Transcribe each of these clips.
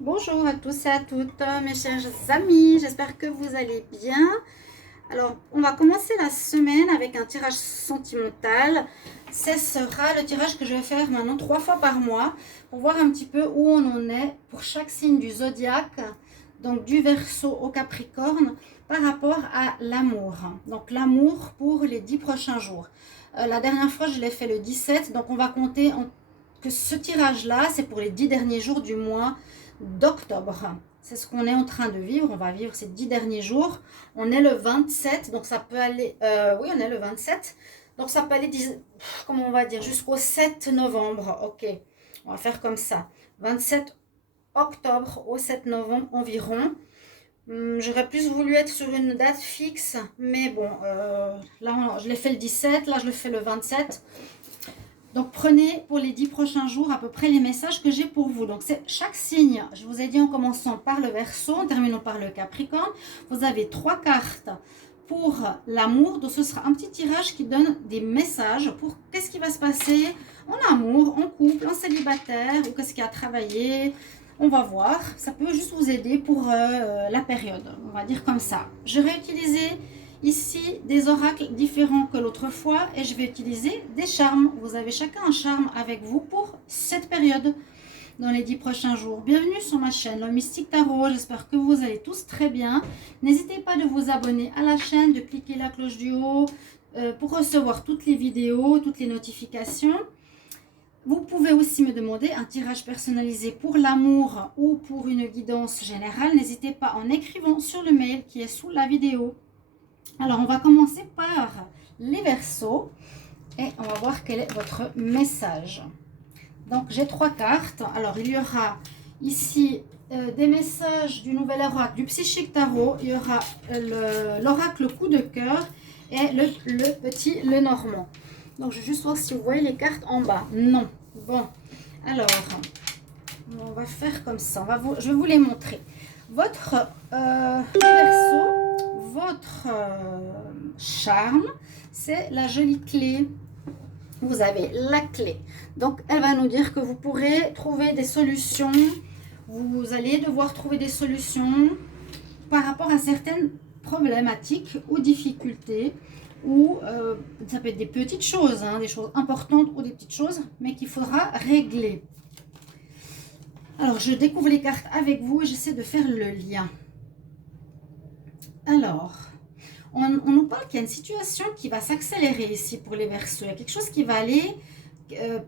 Bonjour à tous et à toutes, mes chers amis, j'espère que vous allez bien. Alors, on va commencer la semaine avec un tirage sentimental. Ce sera le tirage que je vais faire maintenant 3 fois par mois pour voir un petit peu où on en est pour chaque signe du zodiaque, donc du Verseau au Capricorne, par rapport à l'amour. Donc, l'amour pour les 10 prochains jours. La dernière fois, je l'ai fait le 17, donc on va compter que ce tirage-là, c'est pour les 10 derniers jours du mois d'octobre. C'est ce qu'on est en train de vivre. On va vivre ces 10 derniers jours. On est le 27, donc ça peut aller... oui, on est le 27. Donc ça peut aller, comment on va dire, jusqu'au 7 novembre. Ok, on va faire comme ça. 27 octobre au 7 novembre environ. J'aurais plus voulu être sur une date fixe, mais bon, là je l'ai fait le 17, là je le fais le 27. Donc prenez pour les 10 prochains jours à peu près les messages que j'ai pour vous. Donc c'est chaque signe, je vous ai dit en commençant par le Verseau, en terminant par le Capricorne, vous avez 3 cartes pour l'amour. Donc ce sera un petit tirage qui donne des messages pour qu'est-ce qui va se passer en amour, en couple, en célibataire, ou qu'est-ce qui a travaillé. On va voir, ça peut juste vous aider pour la période, on va dire comme ça. Je vais utiliser ici des oracles différents que l'autre fois et je vais utiliser des charmes. Vous avez chacun un charme avec vous pour cette période dans les 10 prochains jours. Bienvenue sur ma chaîne, le Mystique Tarot. J'espère que vous allez tous très bien. N'hésitez pas de vous abonner à la chaîne, de cliquer la cloche du haut pour recevoir toutes les vidéos, toutes les notifications. Vous pouvez aussi me demander un tirage personnalisé pour l'amour ou pour une guidance générale. N'hésitez pas en écrivant sur le mail qui est sous la vidéo. Alors, on va commencer par les Verseaux et on va voir quel est votre message. Donc, j'ai 3 cartes. Alors, il y aura ici des messages du Nouvel Oracle, du Psychique Tarot. Il y aura l'Oracle Coup de cœur et le petit Lenormand. Donc, je vais juste voir si vous voyez les cartes en bas. Non. Bon. Alors, on va faire comme ça. Je vais vous les montrer. Votre Verseau, votre charme, c'est la jolie clé. Vous avez la clé. Donc, elle va nous dire que vous pourrez trouver des solutions. Vous allez devoir trouver des solutions par rapport à certaines problématiques ou difficultés. Ou ça peut être des petites choses, hein, des choses importantes ou des petites choses, mais qu'il faudra régler. Alors, je découvre les cartes avec vous et j'essaie de faire le lien. Alors, on nous parle qu'il y a une situation qui va s'accélérer ici pour les Verseaux. Il y a quelque chose qui va aller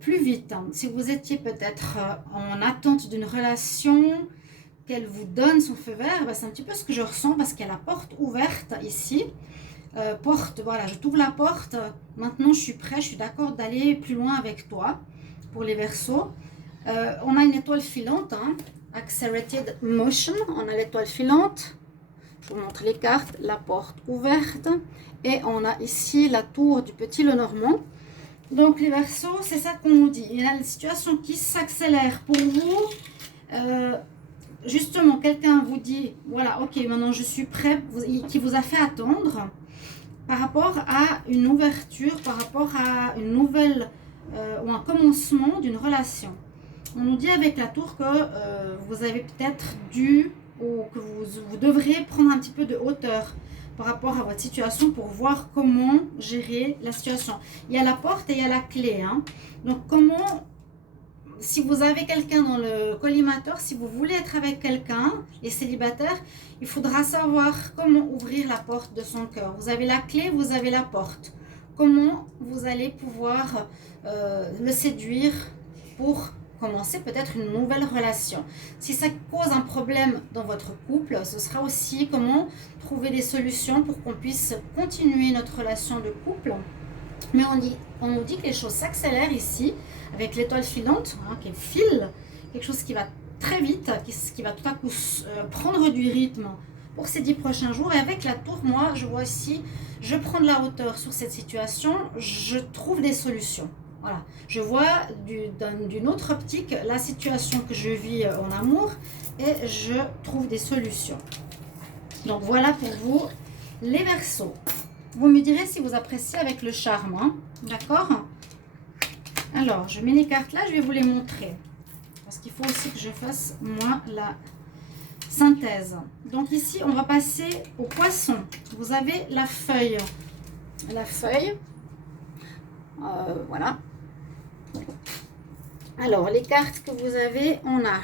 plus vite. Hein. Si vous étiez peut-être en attente d'une relation, qu'elle vous donne son feu vert, ben c'est un petit peu ce que je ressens parce qu'il y a la porte ouverte ici. Porte, voilà, je t'ouvre la porte. Maintenant, je suis prêt, je suis d'accord d'aller plus loin avec toi pour les Verseaux. On a une étoile filante, hein, Accelerated Motion. On a l'étoile filante. Je vous montre les cartes, la porte ouverte et on a ici la tour du petit Lenormand. Donc les Verseaux, c'est ça qu'on nous dit. Il y a une situation qui s'accélère pour vous. Justement, quelqu'un vous dit, voilà, ok, maintenant je suis prêt, qui vous a fait attendre par rapport à une ouverture, par rapport à une nouvelle ou un commencement d'une relation. On nous dit avec la tour que vous avez peut-être dû ou que vous devrez prendre un petit peu de hauteur par rapport à votre situation pour voir comment gérer la situation. Il y a la porte et il y a la clé. Hein. Donc comment, si vous avez quelqu'un dans le collimateur, si vous voulez être avec quelqu'un, les célibataires, il faudra savoir comment ouvrir la porte de son cœur. Vous avez la clé, vous avez la porte. Comment vous allez pouvoir le séduire pour commencer peut-être une nouvelle relation. Si ça cause un problème dans votre couple, ce sera aussi comment trouver des solutions pour qu'on puisse continuer notre relation de couple. Mais on nous dit que les choses s'accélèrent ici avec l'étoile filante, hein, qui file, quelque chose qui va très vite, qui va tout à coup prendre du rythme pour ces 10 prochains jours. Et avec la tour, moi, je vois ici, je prends de la hauteur sur cette situation, je trouve des solutions. Voilà, je vois d'une autre optique la situation que je vis en amour et je trouve des solutions. Donc voilà pour vous les Verseaux. Vous me direz si vous appréciez avec le charme, hein, d'accord? Alors, je mets les cartes là, je vais vous les montrer. parce qu'il faut aussi que je fasse, moi, la synthèse. Donc ici, on va passer au poisson. Vous avez la feuille. La feuille. Voilà. Alors, les cartes que vous avez, on a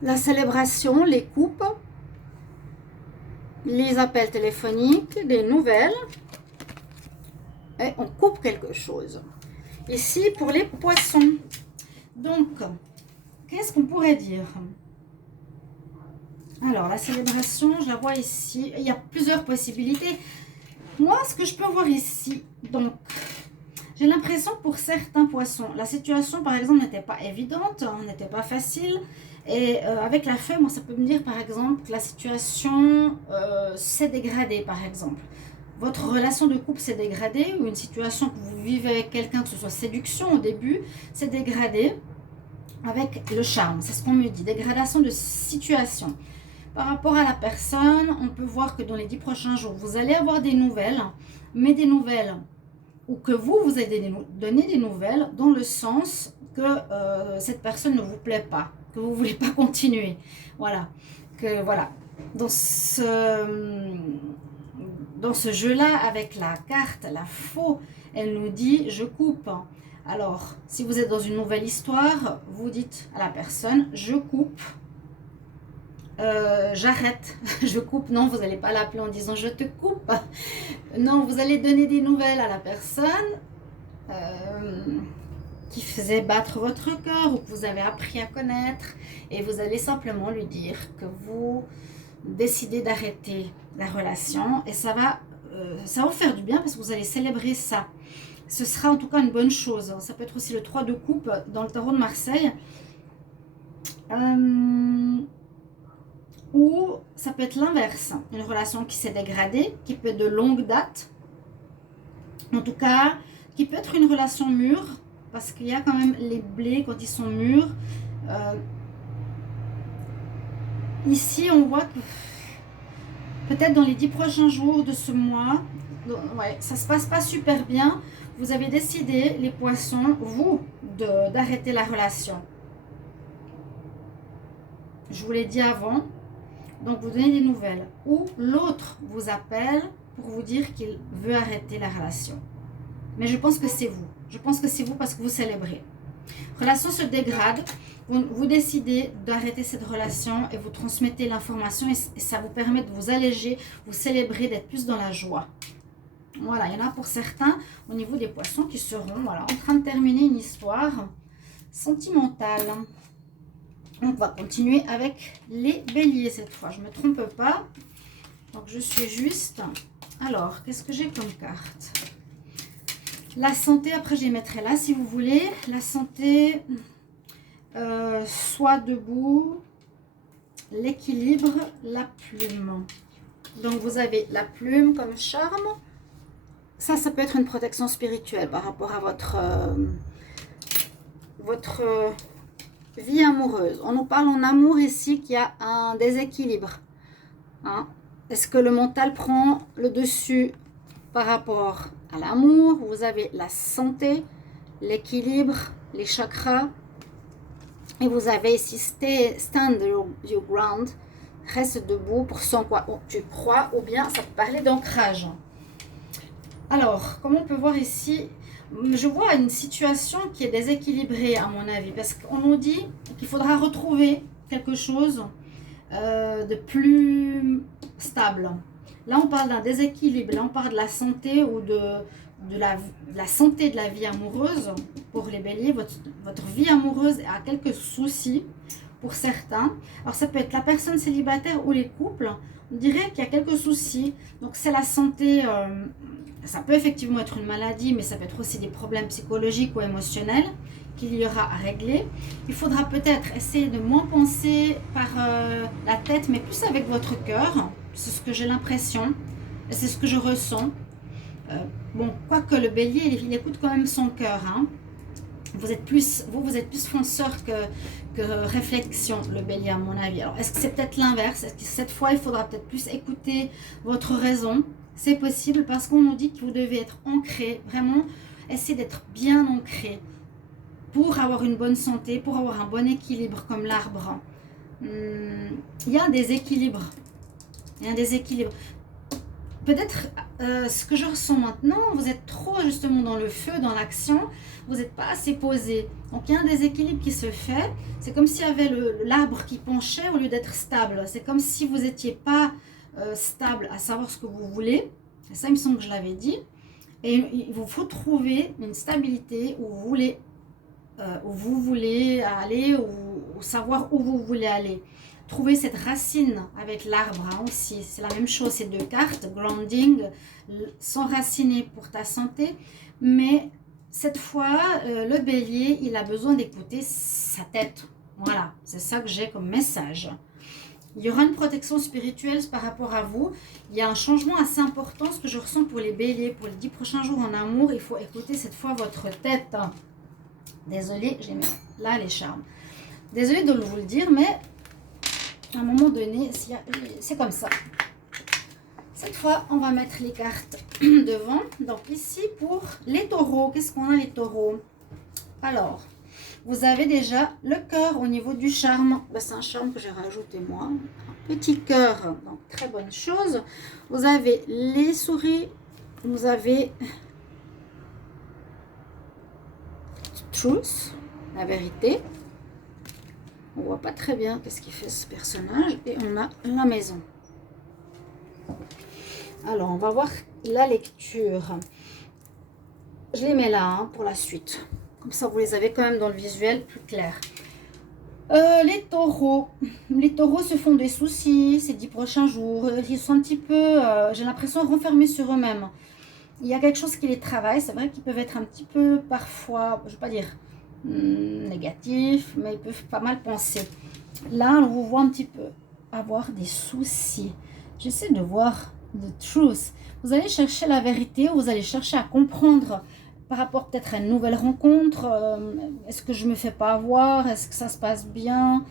la célébration, les coupes, les appels téléphoniques, des nouvelles. Et on coupe quelque chose. Ici, pour les poissons. Donc, qu'est-ce qu'on pourrait dire? Alors, la célébration, je la vois ici. Il y a plusieurs possibilités. Moi, ce que je peux voir ici, donc, j'ai l'impression que pour certains poissons, la situation, par exemple, n'était pas évidente, n'était pas facile. Et avec la feuille, moi, ça peut me dire, par exemple, que la situation s'est dégradée, par exemple. Votre relation de couple s'est dégradée, ou une situation que vous vivez avec quelqu'un, que ce soit séduction au début, s'est dégradée avec le charme. C'est ce qu'on me dit, dégradation de situation. Par rapport à la personne, on peut voir que dans les 10 prochains jours, vous allez avoir des nouvelles, mais des nouvelles, ou que vous allez donner des nouvelles dans le sens que cette personne ne vous plaît pas, que vous ne voulez pas continuer. Voilà. Que voilà. Dans ce jeu-là, avec la carte, la faux, elle nous dit « je coupe ». Alors, si vous êtes dans une nouvelle histoire, vous dites à la personne « je coupe ». J'arrête, je coupe. Non, vous n'allez pas l'appeler en disant je te coupe. Non, vous allez donner des nouvelles à la personne qui faisait battre votre cœur ou que vous avez appris à connaître, et vous allez simplement lui dire que vous décidez d'arrêter la relation, et ça va vous faire du bien parce que vous allez célébrer ça. Ce sera en tout cas une bonne chose. Ça peut être aussi le 3 de coupe dans le tarot de Marseille. Ou ça peut être l'inverse, une relation qui s'est dégradée, qui peut être de longue date, en tout cas, qui peut être une relation mûre, parce qu'il y a quand même les blés quand ils sont mûrs. Ici, on voit que peut-être dans les 10 prochains jours de ce mois, ouais, ça ne se passe pas super bien. Vous avez décidé, les poissons, vous, d'arrêter la relation. Je vous l'ai dit avant. Donc, vous donnez des nouvelles. Ou l'autre vous appelle pour vous dire qu'il veut arrêter la relation. Mais je pense que c'est vous. Je pense que c'est vous parce que vous célébrez. Relation se dégrade. Vous décidez d'arrêter cette relation et vous transmettez l'information. Et ça vous permet de vous alléger, vous célébrer, d'être plus dans la joie. Voilà, il y en a pour certains au niveau des poissons qui seront voilà, en train de terminer une histoire sentimentale. On va continuer avec les béliers cette fois. Je ne me trompe pas. Donc, je suis juste. Alors, qu'est-ce que j'ai comme carte? La santé, après, je les mettrai là si vous voulez. La santé, soit debout, l'équilibre, la plume. Donc, vous avez la plume comme charme. Ça peut être une protection spirituelle par rapport à votre vie amoureuse. On nous parle en amour ici qu'il y a un déséquilibre. Hein? Est-ce que le mental prend le dessus par rapport à l'amour? Vous avez la santé, l'équilibre, les chakras. Et vous avez ici stand your ground. Reste debout pour ce en quoi tu crois, ou bien ça peut parler d'ancrage. Alors, comme on peut voir ici, je vois une situation qui est déséquilibrée à mon avis, parce qu'on nous dit qu'il faudra retrouver quelque chose de plus stable. Là, on parle d'un déséquilibre, là, on parle de la santé ou de la santé de la vie amoureuse pour les béliers. Votre vie amoureuse a quelques soucis pour certains. Alors, ça peut être la personne célibataire ou les couples. On dirait qu'il y a quelques soucis. Donc, c'est la santé. Ça peut effectivement être une maladie, mais ça peut être aussi des problèmes psychologiques ou émotionnels qu'il y aura à régler. Il faudra peut-être essayer de moins penser par la tête, mais plus avec votre cœur. C'est ce que j'ai l'impression, c'est ce que je ressens. Bon, quoique le bélier, il écoute quand même son cœur. Hein. Vous êtes plus fonceur que réflexion, le bélier, à mon avis. Alors, est-ce que c'est peut-être l'inverse? Est-ce que cette fois, il faudra peut-être plus écouter votre raison? C'est possible parce qu'on nous dit que vous devez être ancré, vraiment essayer d'être bien ancré. pour avoir une bonne santé, pour avoir un bon équilibre comme l'arbre. Il y a un déséquilibre. Il y a un déséquilibre. Peut-être ce que je ressens maintenant, vous êtes trop justement dans le feu, dans l'action, vous n'êtes pas assez posé. Donc il y a un déséquilibre qui se fait. C'est comme s'il y avait l'arbre qui penchait au lieu d'être stable. C'est comme si vous n'étiez pas stable à savoir ce que vous voulez. Ça, il me semble que je l'avais dit. Et il vous faut trouver une stabilité où vous voulez aller, ou savoir où vous voulez aller. Trouver cette racine avec l'arbre aussi, c'est la même chose, ces deux cartes, grounding, s'enraciner pour ta santé, mais cette fois, le bélier, il a besoin d'écouter sa tête. Voilà, c'est ça que j'ai comme message. Il y aura une protection spirituelle par rapport à vous. Il y a un changement assez important, ce que je ressens pour les béliers, pour les 10 prochains jours en amour. Il faut écouter cette fois votre tête. Désolée, j'ai mis là les charmes. Désolée de vous le dire, mais à un moment donné, c'est comme ça. Cette fois, on va mettre les cartes devant. Donc ici, pour les taureaux, qu'est-ce qu'on a les taureaux? Alors, vous avez déjà le cœur au niveau du charme. Ben, c'est un charme que j'ai rajouté moi. Un petit cœur, donc très bonne chose. Vous avez les souris. Vous avez truth, la vérité. On voit pas très bien qu'est-ce qu'il fait ce personnage. Et on a la maison. Alors, on va voir la lecture. Je les mets là pour la suite. Comme ça, vous les avez quand même dans le visuel plus clair. Les taureaux. Les taureaux se font des soucis ces 10 prochains jours. Ils sont un petit peu, j'ai l'impression, renfermés sur eux-mêmes. Il y a quelque chose qui les travaille. C'est vrai qu'ils peuvent être un petit peu, parfois, je ne veux pas dire négatifs, mais ils peuvent pas mal penser. Là, on vous voit un petit peu avoir des soucis. J'essaie de voir the truth. Vous allez chercher la vérité, vous allez chercher à comprendre par rapport peut-être à une nouvelle rencontre. Est-ce que je me fais pas avoir? Est-ce que ça se passe bien?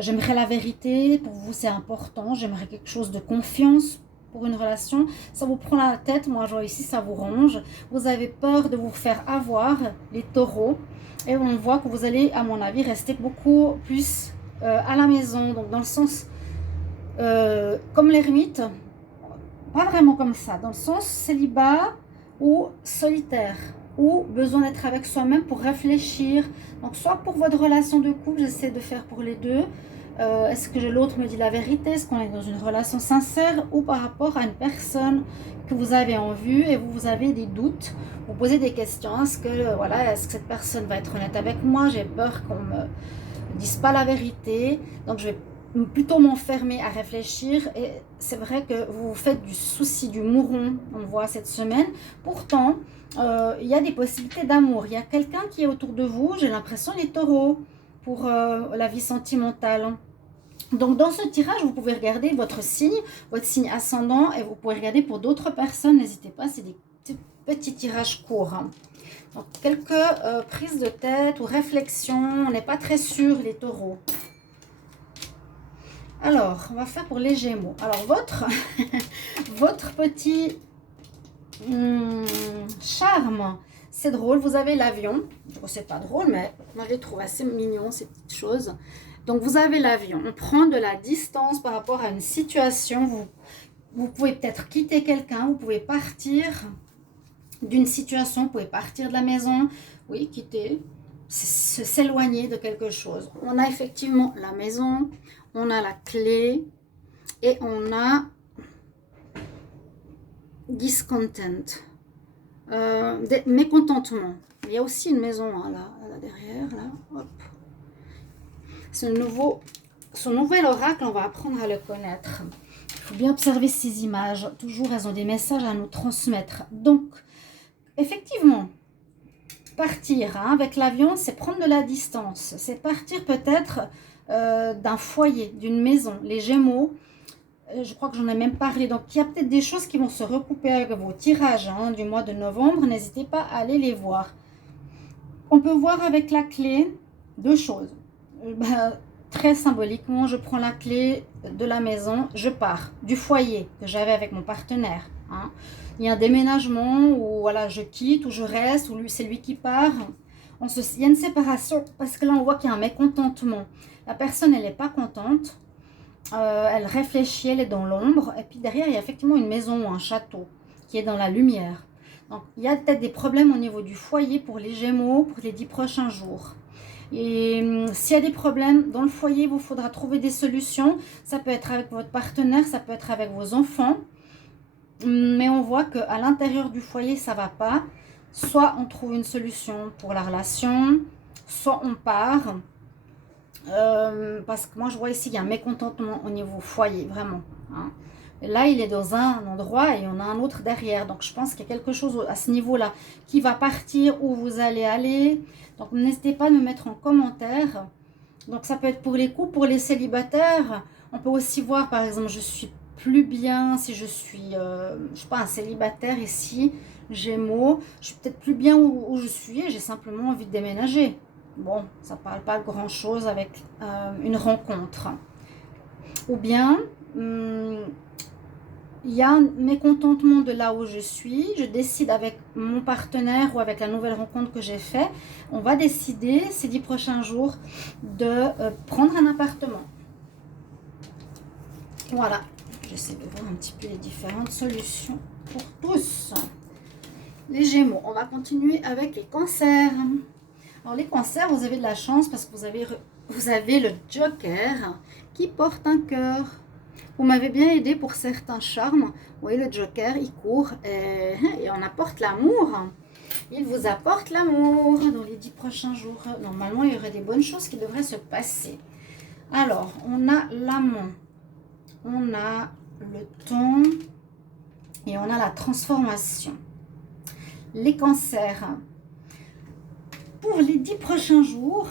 J'aimerais la vérité. Pour vous, c'est important. J'aimerais quelque chose de confiance pour une relation. Ça vous prend la tête. Moi, je vois ici, ça vous ronge. Vous avez peur de vous faire avoir, les taureaux. Et on voit que vous allez, à mon avis, rester beaucoup plus à la maison. Donc, dans le sens, comme l'ermite, pas vraiment comme ça. Dans le sens célibat ou solitaire, ou besoin d'être avec soi-même pour réfléchir. Donc, soit pour votre relation de couple, j'essaie de faire pour les deux. Est-ce que l'autre me dit la vérité? Est-ce qu'on est dans une relation sincère? Ou par rapport à une personne que vous avez en vue et vous avez des doutes, vous posez des questions. Est-ce que cette personne va être honnête avec moi? J'ai peur qu'on me dise pas la vérité. Donc, je vais plutôt m'enfermer à réfléchir. Et c'est vrai que vous faites du souci, du mouron, on le voit cette semaine. Pourtant, il y a des possibilités d'amour. Il y a quelqu'un qui est autour de vous. J'ai l'impression, les taureaux, pour la vie sentimentale. Donc, dans ce tirage, vous pouvez regarder votre signe ascendant, et vous pouvez regarder pour d'autres personnes. N'hésitez pas, c'est des petits tirages courts. Donc, quelques prises de tête ou réflexions. On n'est pas très sûr, les taureaux. Alors, on va faire pour les Gémeaux. Alors, votre petit charme, c'est drôle. Vous avez l'avion. C'est pas drôle, mais moi, je les trouve assez mignons, ces petites choses. Donc, vous avez l'avion. On prend de la distance par rapport à une situation. Vous pouvez peut-être quitter quelqu'un. Vous pouvez partir d'une situation. Vous pouvez partir de la maison. Oui, quitter. S'éloigner de quelque chose. On a effectivement la maison. On a la clé. Et on a discontent. Mécontentement. Il y a aussi une maison hein, là derrière. Là. Hop. Ce nouvel oracle, on va apprendre à le connaître. Il faut bien observer ces images. Toujours, elles ont des messages à nous transmettre. Donc, effectivement, partir hein, avec l'avion, c'est prendre de la distance. C'est partir peut-être d'un foyer, d'une maison. Les Gémeaux, je crois que j'en ai même parlé. Donc, il y a peut-être des choses qui vont se recouper avec vos tirages hein, du mois de novembre. N'hésitez pas à aller les voir. On peut voir avec la clé deux choses. Très symboliquement, je prends la clé de la maison, je pars du foyer que j'avais avec mon partenaire. Hein. Il y a un déménagement où voilà, je quitte, ou je reste, ou c'est lui qui part. Il y a une séparation parce que là, on voit qu'il y a un mécontentement. La personne, elle n'est pas contente. Elle réfléchit, elle est dans l'ombre. Et puis derrière, il y a effectivement une maison ou un château qui est dans la lumière. Donc, il y a peut-être des problèmes au niveau du foyer pour les Gémeaux pour les 10 prochains jours. Et s'il y a des problèmes dans le foyer, il vous faudra trouver des solutions. Ça peut être avec votre partenaire, ça peut être avec vos enfants. Mais on voit qu'à l'intérieur du foyer, ça ne va pas. Soit on trouve une solution pour la relation, soit on part. Parce que moi, je vois ici, il y a un mécontentement au niveau foyer, vraiment. Hein. Là, il est dans un endroit et on a un autre derrière. Donc, je pense qu'il y a quelque chose à ce niveau-là qui va partir, où vous allez aller. Donc, n'hésitez pas à me mettre en commentaire. Donc, ça peut être pour les couples, pour les célibataires. On peut aussi voir, par exemple, je suis plus bien si je suis, je sais pas, un célibataire ici, Gémeaux. Je suis peut-être plus bien où je suis et j'ai simplement envie de déménager. Bon, ça ne parle pas grand-chose avec une rencontre. Ou bien, il y a un mécontentement de là où je suis. Je décide avec mon partenaire ou avec la nouvelle rencontre que j'ai faite. On va décider ces 10 prochains jours de prendre un appartement. Voilà. J'essaie de voir un petit peu les différentes solutions pour tous. Les Gémeaux. On va continuer avec les cancers. Alors les cancers, vous avez de la chance parce que vous avez le Joker qui porte un cœur. Vous m'avez bien aidé pour certains charmes. Vous voyez, le Joker, il court et on apporte l'amour. Il vous apporte l'amour dans les 10 prochains jours. Normalement, il y aurait des bonnes choses qui devraient se passer. Alors, on a l'amant, on a le temps et on a la transformation. Les cancers. Pour les 10 prochains jours,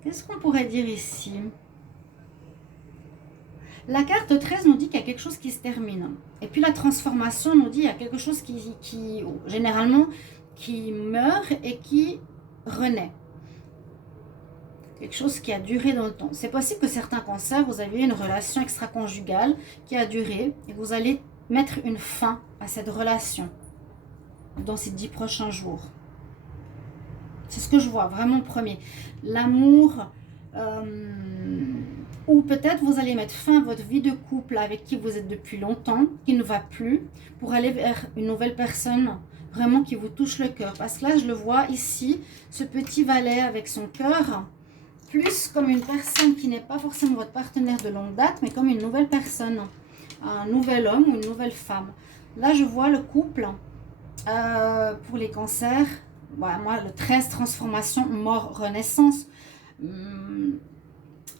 qu'est-ce qu'on pourrait dire ici? La carte 13 nous dit qu'il y a quelque chose qui se termine. Et puis la transformation nous dit qu'il y a quelque chose qui généralement, qui meurt et qui renaît. Quelque chose qui a duré dans le temps. C'est possible que certains cancers, vous avez une relation extra-conjugale qui a duré et vous allez mettre une fin à cette relation dans ces 10 prochains jours. C'est ce que je vois, vraiment premier. L'amour, ou peut-être vous allez mettre fin à votre vie de couple avec qui vous êtes depuis longtemps, qui ne va plus, pour aller vers une nouvelle personne, vraiment qui vous touche le cœur. Parce que là, je le vois ici, ce petit valet avec son cœur, plus comme une personne qui n'est pas forcément votre partenaire de longue date, mais comme une nouvelle personne, un nouvel homme ou une nouvelle femme. Là, je vois le couple. Pour les cancers, voilà, moi le 13 transformation, mort, renaissance,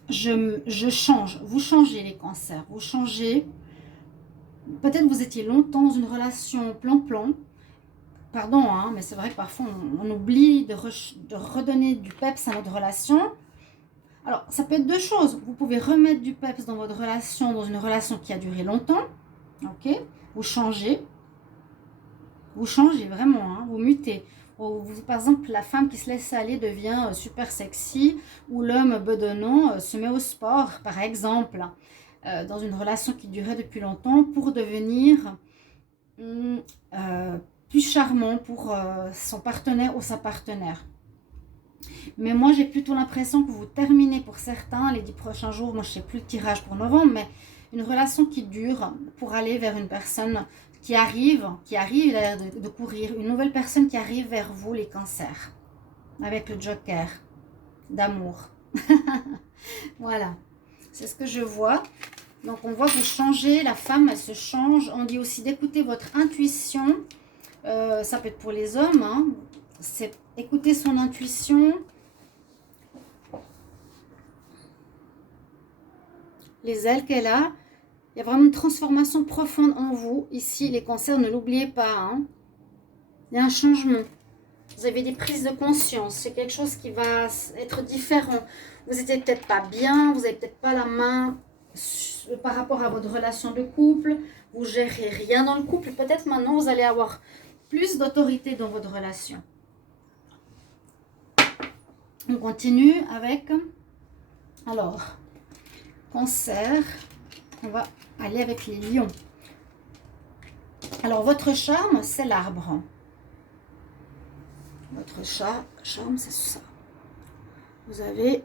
je change, vous changez les cancers, vous changez, peut-être vous étiez longtemps dans une relation plan-plan, pardon, hein, mais c'est vrai que parfois on oublie de redonner du peps à notre relation. Alors ça peut être deux choses, vous pouvez remettre du peps dans votre relation, dans une relation qui a duré longtemps, ok, vous changez vraiment, hein, vous mutez. Par exemple, la femme qui se laisse aller devient super sexy ou l'homme bedonnant se met au sport, par exemple, dans une relation qui durait depuis longtemps pour devenir plus charmant pour son partenaire ou sa partenaire. Mais moi, j'ai plutôt l'impression que vous terminez pour certains les 10 prochains jours. Moi, je ne sais plus le tirage pour novembre, mais une relation qui dure pour aller vers une personne qui arrive de courir, une nouvelle personne qui arrive vers vous, les cancers, avec le Joker d'amour. Voilà, c'est ce que je vois. Donc, on voit que vous changez, la femme, elle se change. On dit aussi d'écouter votre intuition. Ça peut être pour les hommes, hein. C'est écouter son intuition. Les ailes qu'elle a. Il y a vraiment une transformation profonde en vous. Ici, les cancers, ne l'oubliez pas. Hein. Il y a un changement. Vous avez des prises de conscience. C'est quelque chose qui va être différent. Vous n'étiez peut-être pas bien. Vous n'avez peut-être pas la main par rapport à votre relation de couple. Vous ne gérez rien dans le couple. Peut-être maintenant, vous allez avoir plus d'autorité dans votre relation. On continue avec... Alors, cancer... On va aller avec les lions. Alors, votre charme, c'est l'arbre. Votre charme, c'est ça. Vous avez...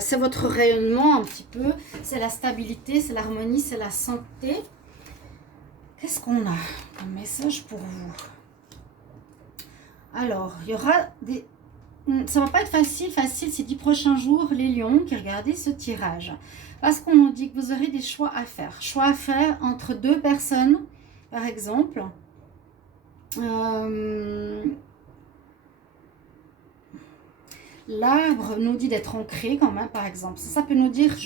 c'est votre rayonnement un petit peu. C'est la stabilité, c'est l'harmonie, c'est la santé. Qu'est-ce qu'on a comme message pour vous? Alors, il y aura des... Ça va pas être facile ces 10 prochains jours, les lions qui regardez ce tirage. Parce qu'on nous dit que vous aurez des choix à faire. Choix à faire entre deux personnes, par exemple. L'arbre nous dit d'être ancré quand même, par exemple. Ça peut nous dire,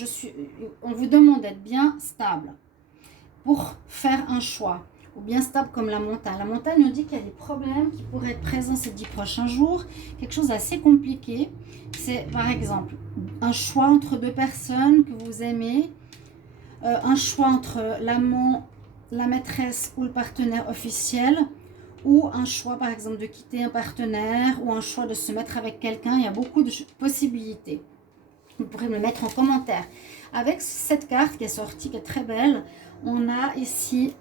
on vous demande d'être bien stable pour faire un choix. Ou bien stable comme la montagne. La montagne nous dit qu'il y a des problèmes qui pourraient être présents ces 10 prochains jours. Quelque chose d'assez compliqué. C'est par exemple un choix entre deux personnes que vous aimez. Un choix entre l'amant, la maîtresse ou le partenaire officiel. Ou un choix par exemple de quitter un partenaire. Ou un choix de se mettre avec quelqu'un. Il y a beaucoup de possibilités. Vous pourrez me le mettre en commentaire. Avec cette carte qui est sortie, qui est très belle, on a ici...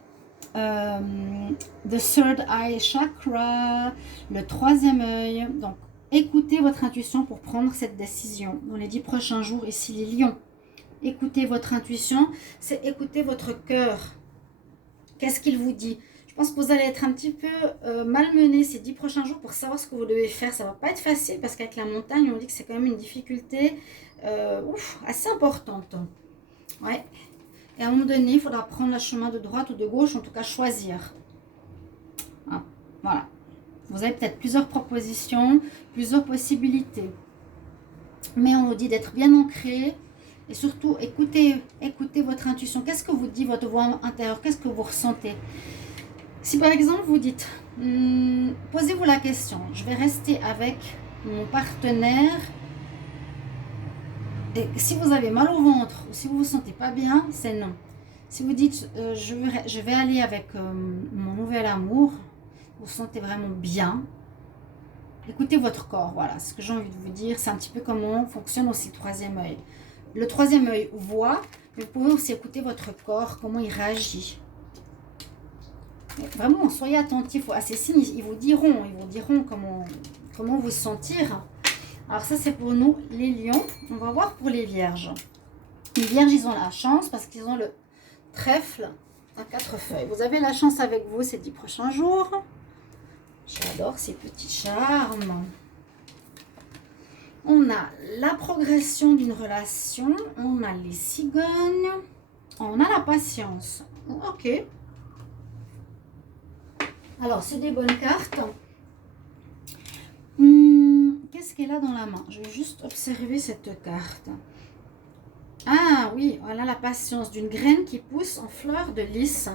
the third eye chakra, le troisième œil. Donc, écoutez votre intuition pour prendre cette décision dans les 10 prochains jours. Ici, les lions. Écoutez votre intuition, c'est écouter votre cœur. Qu'est-ce qu'il vous dit? Je pense que vous allez être un petit peu malmené ces 10 prochains jours pour savoir ce que vous devez faire. Ça va pas être facile parce qu'avec la montagne, on dit que c'est quand même une difficulté assez importante. Ouais. Et à un moment donné, il faudra prendre le chemin de droite ou de gauche, en tout cas choisir. Ah, voilà. Vous avez peut-être plusieurs propositions, plusieurs possibilités. Mais on vous dit d'être bien ancré et surtout écoutez votre intuition. Qu'est-ce que vous dit votre voix intérieure? Qu'est-ce que vous ressentez? Si par exemple vous dites, posez-vous la question, je vais rester avec mon partenaire. Et si vous avez mal au ventre ou si vous ne vous sentez pas bien, c'est non. Si vous dites je vais aller avec mon nouvel amour, vous vous sentez vraiment bien, écoutez votre corps. Voilà ce que j'ai envie de vous dire. C'est un petit peu comment fonctionne aussi le troisième œil. Le troisième œil voit, mais vous pouvez aussi écouter votre corps, comment il réagit. Mais vraiment, soyez attentifs à ces signes. Ils vous diront comment vous sentir. Alors ça, c'est pour nous, les lions. On va voir pour les vierges. Les vierges, ils ont la chance parce qu'ils ont le trèfle à 4 feuilles. Vous avez la chance avec vous ces 10 prochains jours. J'adore ces petits charmes. On a la progression d'une relation. On a les cigognes. On a la patience. Ok. Alors, c'est des bonnes cartes. Qu'est-ce qu'elle a dans la main? Je vais juste observer cette carte. Ah oui, voilà la patience d'une graine qui pousse en fleur de lys.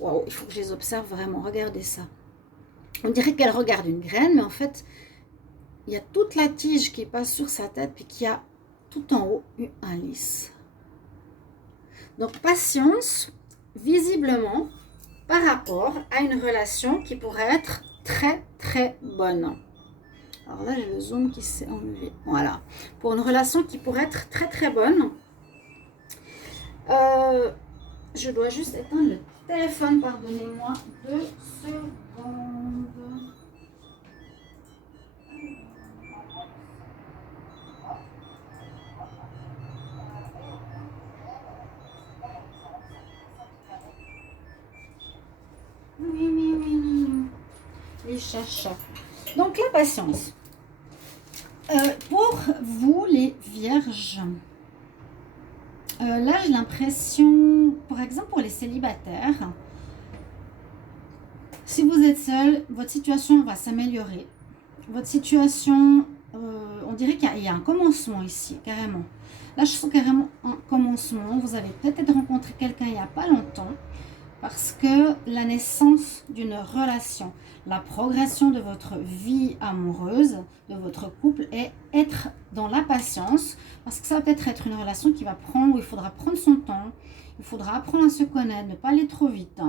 Waouh, il faut que je les observe vraiment. Regardez ça. On dirait qu'elle regarde une graine, mais en fait, il y a toute la tige qui passe sur sa tête, puis qu'il y a tout en haut un lys. Donc, patience, visiblement, par rapport à une relation qui pourrait être très, très bonne. Alors là, j'ai le zoom qui s'est enlevé. Voilà. Pour une relation qui pourrait être très, très bonne. Je dois juste éteindre le téléphone. Pardonnez-moi 2 secondes. Oui. Les chachas. Donc, la patience. Pour vous, les vierges, là, j'ai l'impression, par exemple, pour les célibataires, si vous êtes seul, votre situation va s'améliorer. Votre situation, on dirait qu'il y a un commencement ici, carrément. Là, je sens carrément un commencement. Vous avez peut-être rencontré quelqu'un il n'y a pas longtemps. Parce que la naissance d'une relation, la progression de votre vie amoureuse, de votre couple, est être dans la patience. Parce que ça va peut-être être une relation qui va prendre, où il faudra prendre son temps, il faudra apprendre à se connaître, ne pas aller trop vite.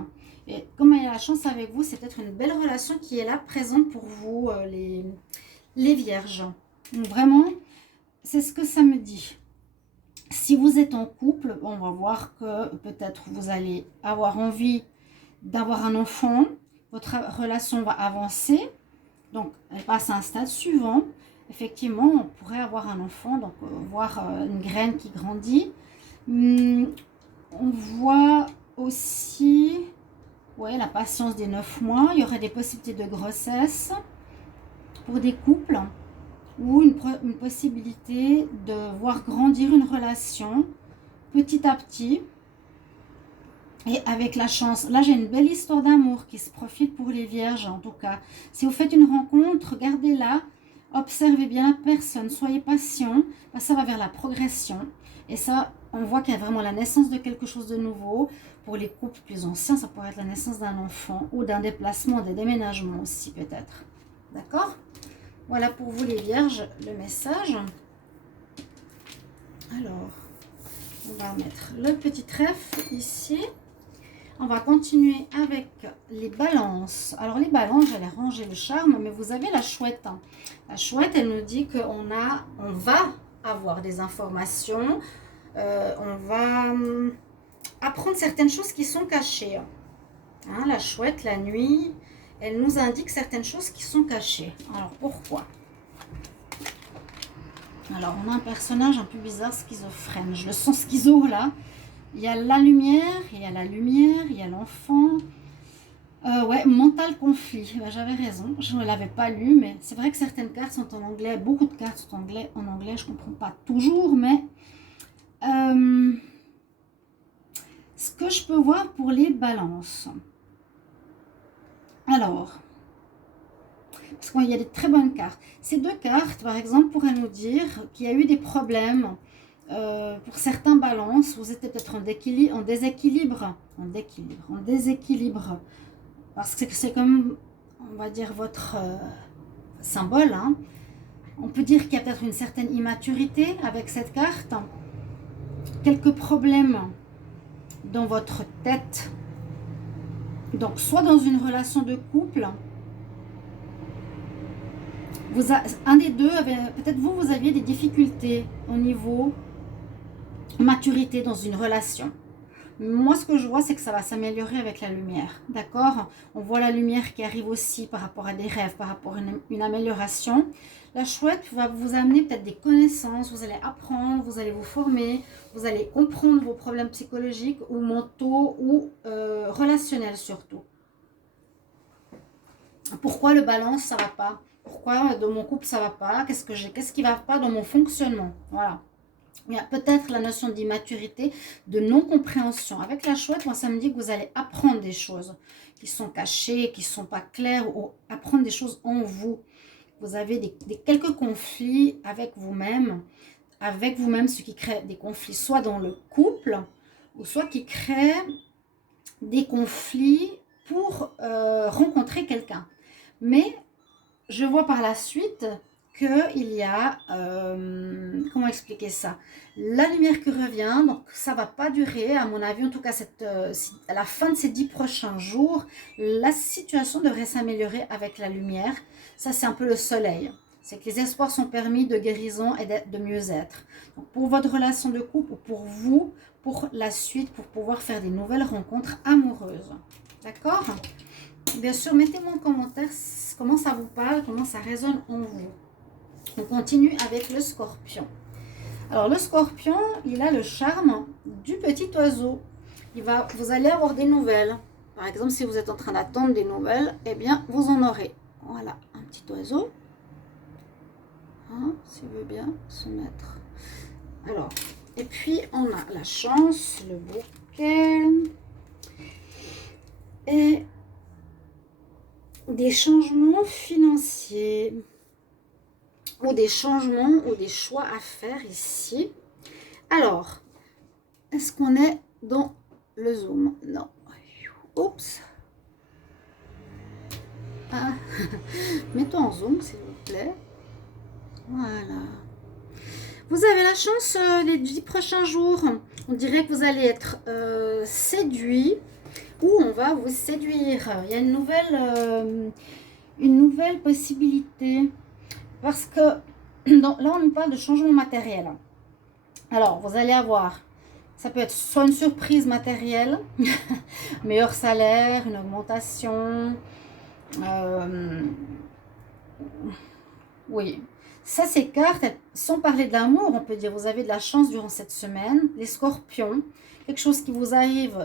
Et comme elle a la chance avec vous, c'est peut-être une belle relation qui est là, présente pour vous, les vierges. Donc vraiment, c'est ce que ça me dit. Si vous êtes en couple, on va voir que peut-être vous allez avoir envie d'avoir un enfant. Votre relation va avancer. Donc, elle passe à un stade suivant. Effectivement, on pourrait avoir un enfant, donc voir une graine qui grandit. On voit aussi, ouais, la patience des 9 mois. Il y aurait des possibilités de grossesse pour des couples ou une possibilité de voir grandir une relation petit à petit. Et avec la chance, là j'ai une belle histoire d'amour qui se profile pour les vierges en tout cas. Si vous faites une rencontre, regardez-la, observez bien la personne, soyez patient, ça va vers la progression. Et ça, on voit qu'il y a vraiment la naissance de quelque chose de nouveau. Pour les couples plus anciens, ça pourrait être la naissance d'un enfant ou d'un déplacement, des déménagements aussi peut-être. D'accord? Voilà pour vous les vierges, le message. Alors, on va mettre le petit trèfle ici. On va continuer avec les balances. Alors les balances, j'allais ranger le charme, mais vous avez la chouette. La chouette, elle nous dit qu'on va avoir des informations. On va apprendre certaines choses qui sont cachées. Hein, la chouette, la nuit, elle nous indique certaines choses qui sont cachées. Alors pourquoi? Alors on a un personnage un peu bizarre, schizophrène. Je le sens schizo là. Il y a la lumière, il y a la lumière, il y a l'enfant. Ouais, mental conflit. Ben, j'avais raison, je ne l'avais pas lu, mais c'est vrai que certaines cartes sont en anglais. Beaucoup de cartes sont en anglais, je ne comprends pas toujours, mais ce que je peux voir pour les balances. Alors, parce qu'il y a des très bonnes cartes. Ces deux cartes, par exemple, pourraient nous dire qu'il y a eu des problèmes. Pour certains balances, vous étiez peut-être en déséquilibre, parce que c'est comme, on va dire, votre symbole. Hein. On peut dire qu'il y a peut-être une certaine immaturité avec cette carte, quelques problèmes dans votre tête, donc soit dans une relation de couple, un des deux, peut-être vous aviez des difficultés au niveau maturité dans une relation. Moi, ce que je vois, c'est que ça va s'améliorer avec la lumière. D'accord? On voit la lumière qui arrive aussi par rapport à des rêves, par rapport à une amélioration. La chouette va vous amener peut-être des connaissances, vous allez apprendre, vous allez vous former, vous allez comprendre vos problèmes psychologiques ou mentaux ou relationnels surtout. Pourquoi le balance, ça va pas? Pourquoi dans mon couple, ça va pas? Qu'est-ce qui va pas dans mon fonctionnement? Voilà. Il y a peut-être la notion d'immaturité, de non-compréhension. Avec la chouette, moi, ça me dit que vous allez apprendre des choses qui sont cachées, qui ne sont pas claires, ou apprendre des choses en vous. Vous avez quelques conflits avec vous-même, ce qui crée des conflits soit dans le couple, ou soit qui crée des conflits pour rencontrer quelqu'un. Mais je vois par la suite qu'il y a, comment expliquer ça, la lumière qui revient, donc ça ne va pas durer, à mon avis, en tout cas à la fin de ces 10 prochains jours, la situation devrait s'améliorer avec la lumière. Ça, c'est un peu le soleil. C'est que les espoirs sont permis de guérison et de mieux-être. Pour votre relation de couple ou pour vous, pour la suite, pour pouvoir faire des nouvelles rencontres amoureuses. D'accord ? Bien sûr, mettez-moi en commentaire comment ça vous parle, comment ça résonne en vous. On continue avec le scorpion. Alors le scorpion, il a le charme du petit oiseau. Vous allez avoir des nouvelles. Par exemple, si vous êtes en train d'attendre des nouvelles, eh bien, vous en aurez. Voilà, un petit oiseau. Hein, s'il veut bien se mettre. Alors, et puis on a la chance, le bouquet. Et des changements financiers. Ou des changements ou des choix à faire ici. Alors, est-ce qu'on est dans le zoom? Non. Oups. Ah. Mettons en zoom, s'il vous plaît. Voilà. Vous avez la chance les 10 prochains jours. On dirait que vous allez être séduit ou on va vous séduire. Il y a une nouvelle possibilité. Parce que là, on nous parle de changement matériel. Alors, vous allez avoir, ça peut être soit une surprise matérielle, meilleur salaire, une augmentation, Oui, ça, ces cartes, sans parler de l'amour, on peut dire, vous avez de la chance durant cette semaine. Les scorpions, quelque chose qui vous arrive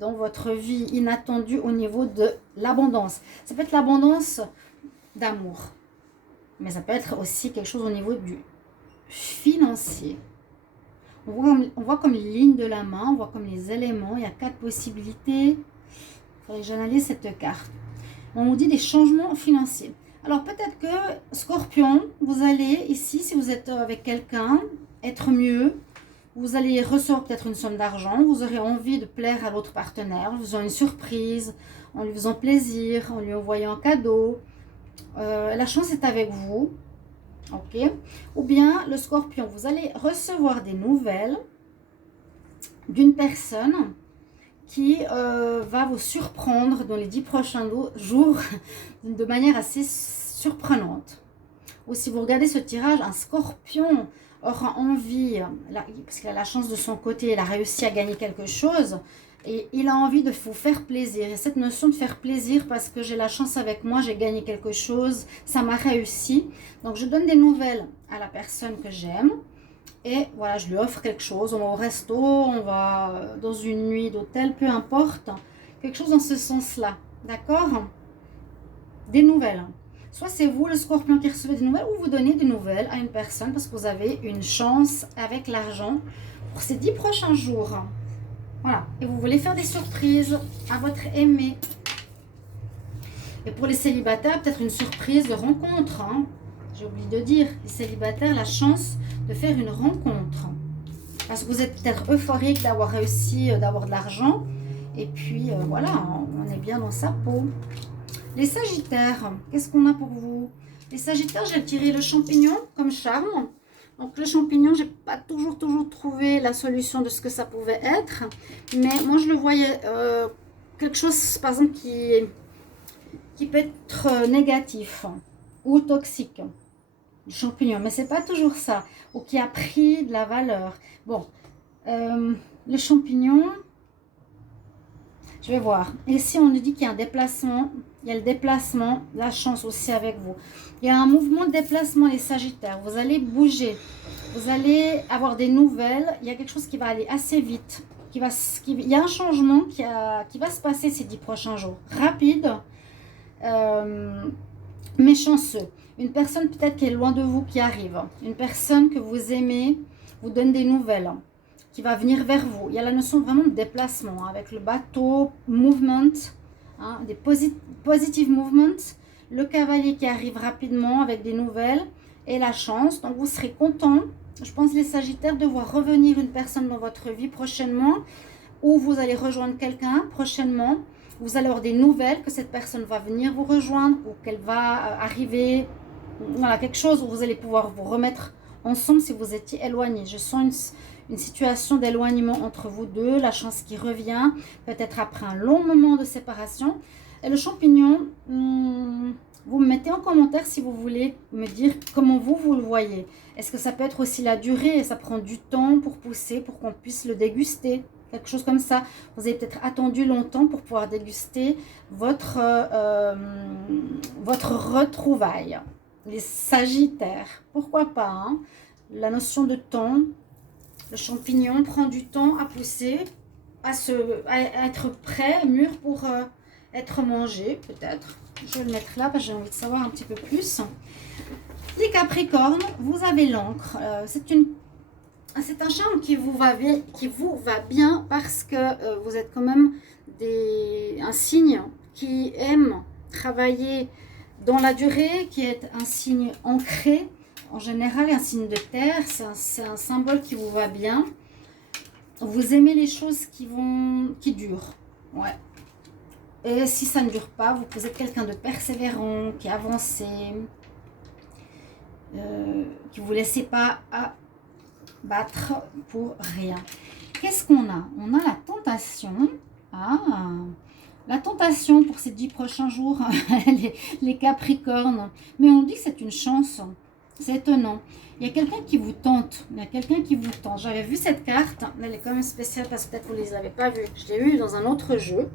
dans votre vie inattendue au niveau de l'abondance. Ça peut être l'abondance d'amour, mais ça peut être aussi quelque chose au niveau du financier. On voit comme les lignes de la main, on voit comme les éléments, il y a 4 possibilités. Il faudrait que j'analyse cette carte. On nous dit des changements financiers. Alors peut-être que Scorpion, vous allez ici, si vous êtes avec quelqu'un, être mieux. Vous allez recevoir peut-être une somme d'argent. Vous aurez envie de plaire à l'autre partenaire en faisant une surprise, en lui faisant plaisir, en lui envoyant un cadeau. La chance est avec vous. Ok. Ou bien le Scorpion, vous allez recevoir des nouvelles d'une personne qui va vous surprendre dans les 10 prochains jours de manière assez surprenante. Ou si vous regardez ce tirage, un Scorpion aura envie, parce qu'il a la chance de son côté, il a réussi à gagner quelque chose, et il a envie de vous faire plaisir. Et cette notion de faire plaisir, parce que j'ai la chance avec moi, j'ai gagné quelque chose, ça m'a réussi. Donc je donne des nouvelles à la personne que j'aime. Et voilà, je lui offre quelque chose. On va au resto, on va dans une nuit d'hôtel, peu importe. Quelque chose dans ce sens-là. D'accord? Des nouvelles. Soit c'est vous, le Scorpion, qui recevez des nouvelles, ou vous donnez des nouvelles à une personne parce que vous avez une chance avec l'argent pour ces 10 prochains jours. Voilà. Et vous voulez faire des surprises à votre aimé. Et pour les célibataires, peut-être une surprise de rencontre. Hein. J'ai oublié de dire, les célibataires, la chance de faire une rencontre. Parce que vous êtes peut-être euphorique d'avoir réussi, d'avoir de l'argent. Et puis, voilà, on est bien dans sa peau. Les Sagittaires, qu'est-ce qu'on a pour vous? Les Sagittaires, j'ai tiré le champignon comme charme. Donc le champignon, j'ai pas toujours trouvé la solution de ce que ça pouvait être. Mais moi, je le voyais quelque chose, par exemple, qui peut être négatif ou toxique. Le champignon, mais c'est pas toujours ça. Ou qui a pris de la valeur. Bon, le champignon, je vais voir. Ici, on nous dit qu'il y a un déplacement. Il y a le déplacement, la chance aussi avec vous. Il y a un mouvement de déplacement, les Sagittaires. Vous allez bouger. Vous allez avoir des nouvelles. Il y a quelque chose qui va aller assez vite. Il y a un changement qui va se passer ces 10 prochains jours. Rapide, mais chanceux. Une personne peut-être qui est loin de vous qui arrive. Une personne que vous aimez vous donne des nouvelles, qui va venir vers vous. Il y a la notion vraiment de déplacement, avec le bateau, movement, hein, des positive movements, le cavalier qui arrive rapidement avec des nouvelles et la chance. Donc vous serez content, je pense les Sagittaires, de voir revenir une personne dans votre vie prochainement, ou vous allez rejoindre quelqu'un prochainement. Vous allez avoir des nouvelles que cette personne va venir vous rejoindre ou qu'elle va arriver. Voilà, quelque chose où vous allez pouvoir vous remettre ensemble si vous étiez éloigné. Je sens une situation d'éloignement entre vous deux, la chance qui revient, peut-être après un long moment de séparation. Et le champignon, vous me mettez en commentaire si vous voulez me dire comment vous le voyez. Est-ce que ça peut être aussi la durée et ça prend du temps pour pousser, pour qu'on puisse le déguster? Quelque chose comme ça. Vous avez peut-être attendu longtemps pour pouvoir déguster votre retrouvaille. Les Sagittaires, pourquoi pas, hein? La notion de temps, le champignon prend du temps à pousser, à être prêt, mûr pour être mangé, peut-être. Je vais le mettre là parce que j'ai envie de savoir un petit peu plus. Les Capricornes, vous avez l'encre. C'est un charme qui vous va bien parce que vous êtes quand même un signe qui aime travailler dans la durée, qui est un signe ancré. En général, un signe de terre, c'est un symbole qui vous va bien. Vous aimez les choses qui durent. Ouais. Et si ça ne dure pas, vous êtes quelqu'un de persévérant, qui avance, qui ne vous laissez pas abattre pour rien. Qu'est-ce qu'on a? On a la tentation. La tentation pour ces 10 prochains jours, les Capricornes. Mais on dit que c'est une chance. C'est étonnant. Il y a quelqu'un qui vous tente. J'avais vu cette carte. Elle est quand même spéciale parce que peut-être vous ne les avez pas vues. Je l'ai eue dans un autre jeu.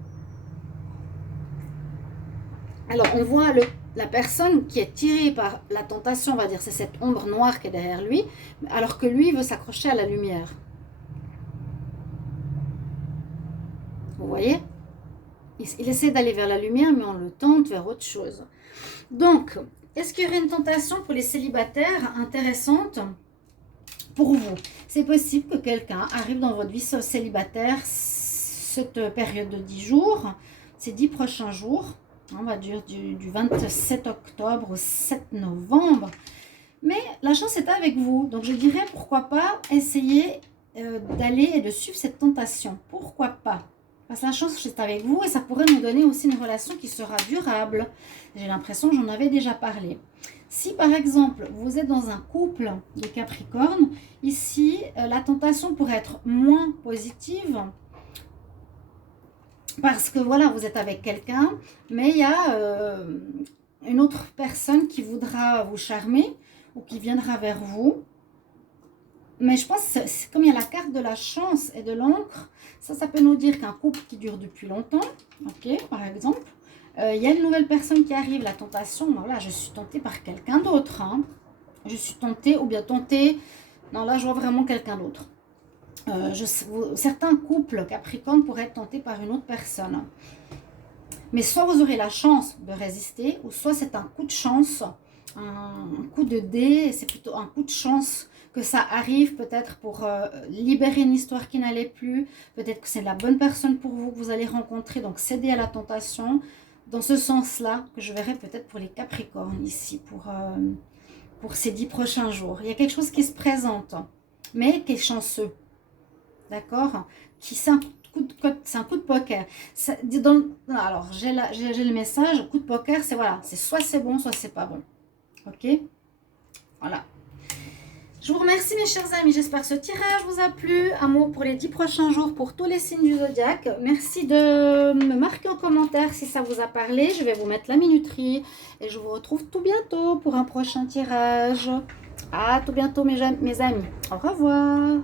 Alors, on voit la personne qui est tirée par la tentation, on va dire, c'est cette ombre noire qui est derrière lui, alors que lui veut s'accrocher à la lumière. Vous voyez? Il essaie d'aller vers la lumière, mais on le tente vers autre chose. Donc, est-ce qu'il y aurait une tentation pour les célibataires intéressante pour vous? C'est possible que quelqu'un arrive dans votre vie célibataire cette période de 10 jours, ces 10 prochains jours. On va dire du 27 octobre au 7 novembre. Mais la chance est avec vous. Donc, je dirais, pourquoi pas essayer d'aller et de suivre cette tentation. Pourquoi pas? Parce que la chance est avec vous et ça pourrait nous donner aussi une relation qui sera durable. J'ai l'impression que j'en avais déjà parlé. Si par exemple, vous êtes dans un couple de Capricorne, ici, la tentation pourrait être moins positive parce que voilà, vous êtes avec quelqu'un, mais il y a une autre personne qui voudra vous charmer ou qui viendra vers vous. Mais je pense que c'est comme il y a la carte de la chance et de l'encre, ça peut nous dire qu'un couple qui dure depuis longtemps, ok, par exemple, il y a une nouvelle personne qui arrive, la tentation, voilà, je suis tentée par quelqu'un d'autre, hein. Je suis tentée ou bien tentée, non là je vois vraiment quelqu'un d'autre. Certains couples Capricorne pourraient être tentés par une autre personne. Mais soit vous aurez la chance de résister, ou soit c'est un coup de chance, un coup de dé, c'est plutôt un coup de chance que ça arrive peut-être pour libérer une histoire qui n'allait plus. Peut-être que c'est la bonne personne pour vous que vous allez rencontrer, donc céder à la tentation. Dans ce sens-là, que je verrai peut-être pour les Capricornes ici, pour ces 10 prochains jours. Il y a quelque chose qui se présente, mais qui est chanceux. D'accord? C'est un coup de poker. Alors, j'ai le message, coup de poker, c'est voilà, c'est soit c'est bon, soit c'est pas bon. Ok? Voilà. Je vous remercie mes chers amis, j'espère que ce tirage vous a plu. Amour pour les 10 prochains jours pour tous les signes du zodiaque. Merci de me marquer en commentaire si ça vous a parlé. Je vais vous mettre la minuterie et je vous retrouve tout bientôt pour un prochain tirage. À tout bientôt mes amis. Au revoir.